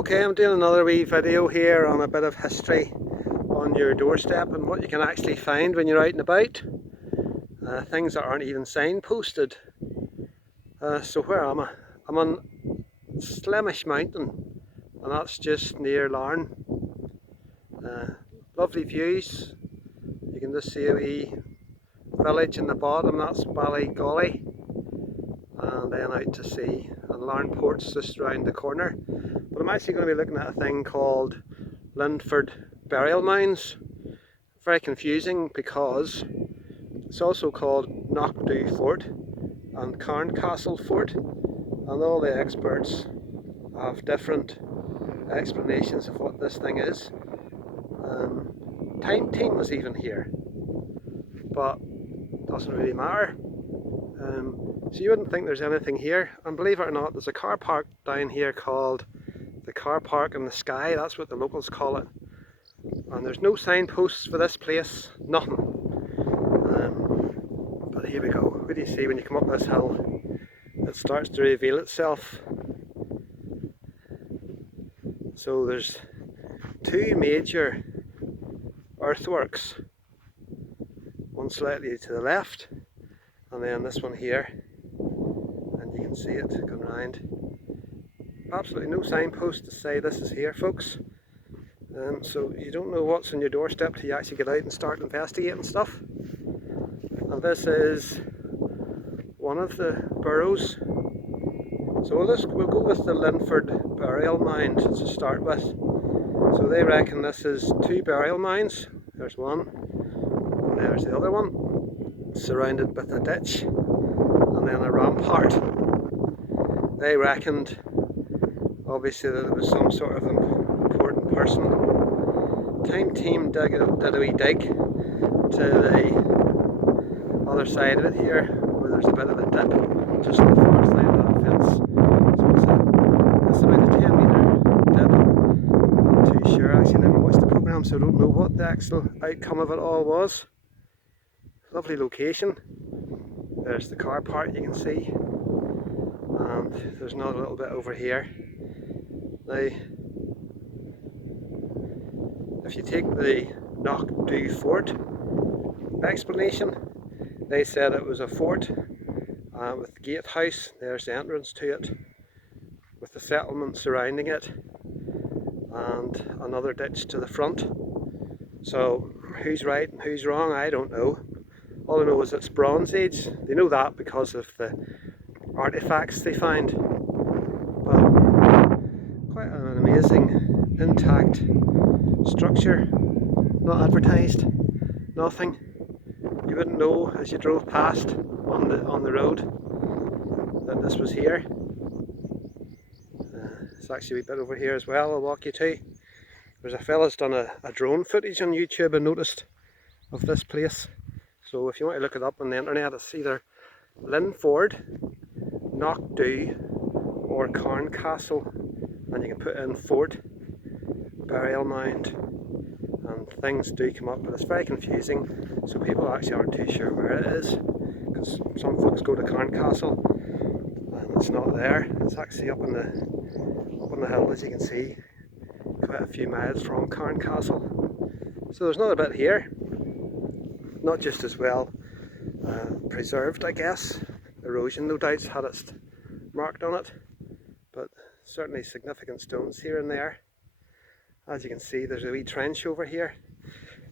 Okay, I'm doing another wee video here on a bit of history on your doorstep and what you can actually find when you're out and about. Things that aren't even signposted. So where am I? I'm on Slemish Mountain, and that's just near Larne. Lovely views. You can just see a wee village in the bottom, that's Ballygolly, and then out to sea, and Larne Port's just around the corner. But I'm actually going to be looking at a thing called Linford Burial Mounds. Very confusing because it's also called Knockdhu Fort and Cairncastle Fort, and all the experts have different explanations of what this thing is. Time Team was even here, but doesn't really matter. So you wouldn't think there's anything here, and believe it or not, there's a car park down here called the Car Park in the Sky. That's what the locals call it, and there's no signposts for this place, nothing. But here we go. What do you see when you come up this hill? It starts to reveal itself. So there's two major earthworks, one slightly to the left and then this one here, and you can see it going round. Absolutely no signpost to say this is here, folks. So you don't know what's on your doorstep till you actually get out and start investigating stuff. And this is one of the burrows. So we'll go with the Linford Burial Mound to start with. So they reckon this is two burial mounds. There's one, and there's the other one, surrounded with a ditch, and then a rampart. They reckoned, obviously, that it was some sort of important person. Time Team did a wee dig to the other side of it here, where there's a bit of a dip, just on the far side of that fence. So it's about a 10-metre dip. Not too sure, actually never watched the programme, so I don't know what the actual outcome of it all was. Lovely location. There's the car park you can see, and there's another little bit over here. Now, if you take the Knockdhu Fort explanation, they said it was a fort with the gatehouse, there's the entrance to it, with the settlement surrounding it, and another ditch to the front. So who's right and who's wrong, I don't know. All I know is it's Bronze Age. They know that because of the artifacts they find. But quite an amazing intact structure, not advertised, nothing. You wouldn't know as you drove past on the road that this was here. It's actually a bit over here as well, I'll walk you to. There's a fella's done a drone footage on YouTube, I noticed, of this place. So if you want to look it up on the internet, it's either Linford, Knockdhu or Cairncastle, and you can put in Fort, Burial Mound, and things do come up, but it's very confusing, so people actually aren't too sure where it is, because some folks go to Cairncastle and it's not there. It's actually up on the hill, as you can see, quite a few miles from Cairncastle. So there's another bit here, not just as well preserved, I guess. Erosion no doubt's had its marked on it, but certainly significant stones here and there. As you can see, there's a wee trench over here.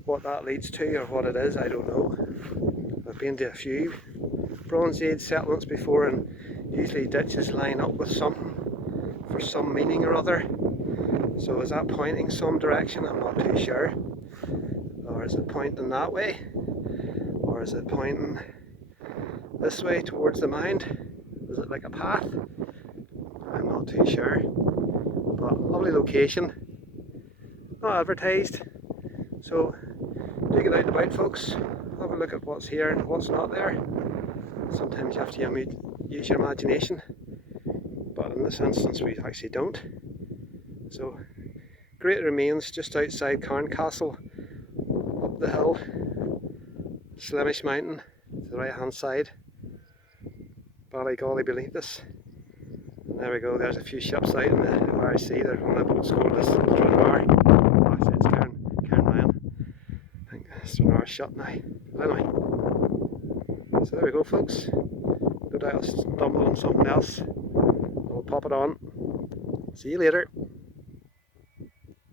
What that leads to or what it is, I don't know. I've been to a few Bronze Age settlements before, and usually ditches line up with something for some meaning or other. So is that pointing some direction? I'm not too sure. Or is it pointing that way? Or is it pointing this way towards the mound? Is it like a path? I'm not too sure. But lovely location. Not advertised. So do get out and about, folks. Have a look at what's here and what's not there. Sometimes you have to use your imagination, but in this instance we actually don't. So great remains just outside Cairncastle, up the hill, Slemish Mountain to the right hand side, Ballygolly beneath us, and There we go, there's a few ships out in the Irish Sea. There's one of the boats going to Stranraer. Oh, I say it's Cairnland. I think Stranraer's shut now. But anyway, so there we go, folks. No doubt I'll stumble on something else. We'll pop it on. See you later.